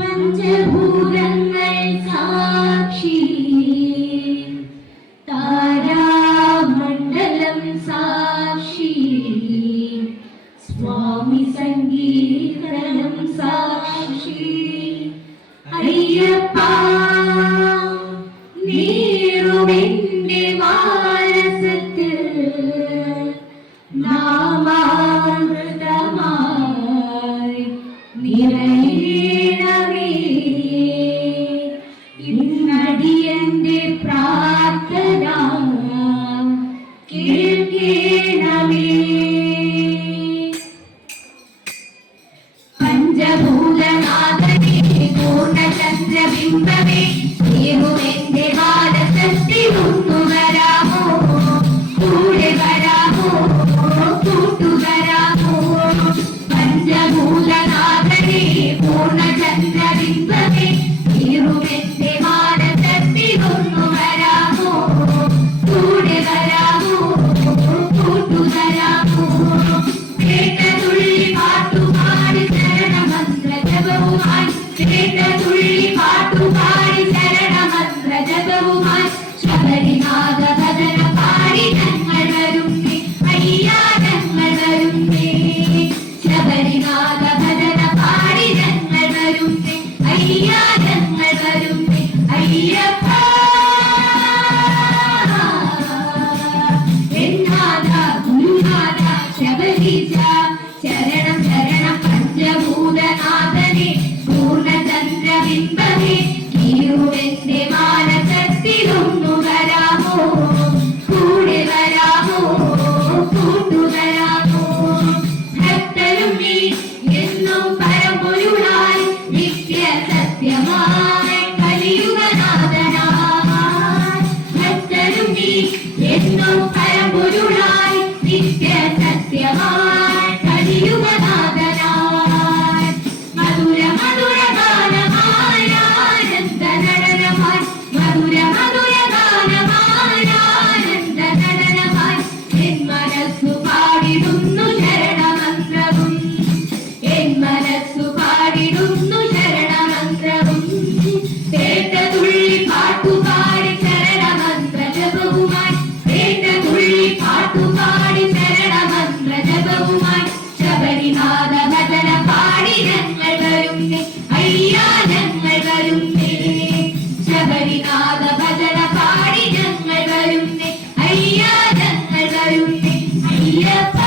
പഞ്ചഭൂതങ്ങൾ സാക്ഷി താരാമണ്ഡലം സാക്ഷി സ്വാമി സംഗീതനം സാക്ഷി അയ്യപ്പ നീറുമെന്റെ മാനസത്തിൽ നാമാമൃതമായി നിറയണമേ ഇന്നടിയന്റെ പ്രാർത്ഥന കേൾക്കണമേ പഞ്ചഭൂതനാഥനേ പൂർണ്ണചന്ദ്രബിംബമേ നീറുമെന്റെ മാനസത്തിലൊന്നു വരാമോ കൂടെ വരാമോ കൂട്ടുവരാമോ പഞ്ചഭൂതനാഥനേ പൂർണ്ണചന്ദ്രബിംബമേ നീറുമെന്റെ മാനസത്തിലൊന്നു വരാമോ കൂടെ വരാമോ കൂട്ടുവരാമോ കേട്ടതുള്ളി പാട്ടുപാടി ശരണമന്ത്ര ജപവുമായി കേട്ടതുള്ളി പാട്ടുപാടി ശരണമന്ത്ര ജപവുമായി ശബരിനാഥ ഭജന പാടി ഞങ്ങൾ വരുന്നേ അയ്യാ ഞങ്ങൾ വരുന്നേ ശബരിനാഥ ഭജന പാടി ഞങ്ങൾ വരുന്നേ അയ്യാ ഞങ്ങൾ വരുന്നേ അയ്യപ്പ എന്നാഥ ഗുരുനാഥ ശബരീശ ശരണം ശരണം പഞ്ചഭൂതനാഥനേ പൂർണ്ണചന്ദ്രബിംബമേ നീറുമെന്റെ മാനസത്തിലൊന്നു വരാമോ കൂടെ വരാമോ കൂട്ടുവരാമോ ഭക്തരും നീ എന്നും പരമ്പൊരുളായി നിത്യ സത്യമായി കലിയുഗനാഥനായി ഭക്തരും നീ എന്നും പരമ്പൊരുളായി നിത്യ സത്യമായി കലിയുഗനാഥനായി മധുര മധുര ഗാനമായി ആനന്ദ നടനമായി മധുര മധുര ഗാനമായി ആനന്ദ നടനമായി എൻ മനസ്സു പാടിടുന്നു ശരണമന്ത്രവും എൻ മനസ്സു പാടിടുന്നു ശരണമന്ത്രവും കേട്ടതുള്ളി പാട്ടുപാടി ശരണമന്ത്ര ജപവുമായി കേട്ടതുള്ളി പാട്ടുപാടി ശരണമന്ത്ര ജപവുമായി ശബരിനാഥ ഭജന പാടി ഞങ്ങൾ വരുന്നേ അയ്യാ ഞങ്ങൾ വരുന്നേ ശബരിനാഥ ഭജന പാടി ഞങ്ങൾ വരുന്നേ അയ്യാ ഞങ്ങൾ വരുന്നേ അയ്യപ്പ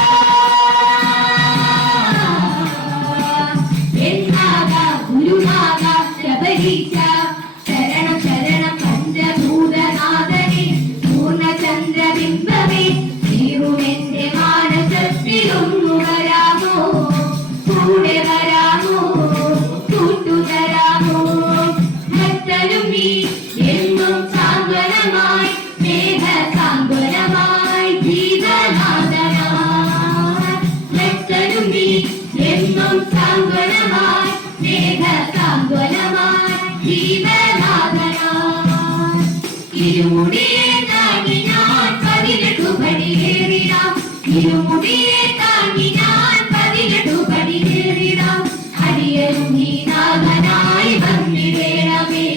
എന്നാഥ ഗുരുനാഥ ശബരീശ ശരണം ശരണം പഞ്ചഭൂതനാഥനേ പൂർണ്ണചന്ദ്രബിംബമേ നീറുമെന്റെ മാനസത്തിലൊന്നു വരാമോ കൂടെ വരാമോ കൂട്ടുതരാമോ ഭക്തരും നീ എന്നും സാന്ത്വനമായി സ്നേഹ സാന്ത്വനമായി ജീവനാഥനായി ഭക്തരും നീ എന്നും സാന്ത്വനമായി സ്നേഹ സാന്ത്വനമായി ജീവനാഥനായി ഇരുമുടിയെ താങ്ങി ഞാൻ 18 പടിയേറിടാം ഇരുമുടിയെ താങ്ങി ഞാൻ 18 പടിയേറിടാം അടിയരും നീ നാഥനായി വന്നിടേണമേ